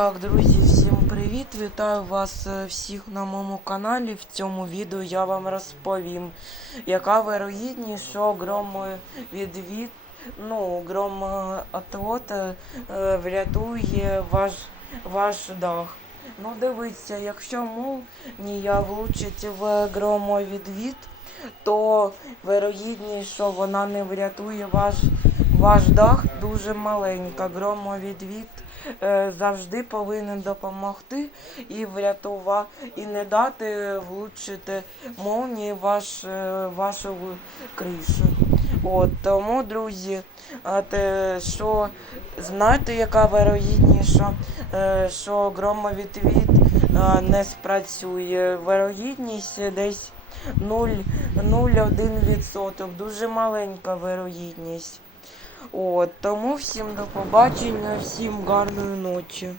Так, друзі, всім привіт! Вітаю вас е, всіх на моєму каналі. В цьому відео я вам розповім, яка вирогідність, що громовідвід, ну, громоотвод е, врятує ваш, ваш дах. Ну, дивіться, якщо молнія влучить в громовідвід, то вирогідність, що вона не врятує ваш, ваш дах, дуже маленька. Громовідвід е, завжди повинен допомогти і врятувати, і не дати влучити молнії ваш, е, вашу кришу. От, тому, друзі, те, що знаєте, яка вирогідність, що, е, що громовідвід не спрацює. Вирогідність десь 0 0,1%. Дуже маленька вирогідність. От, тому всім до побачення, всім гарної ночі.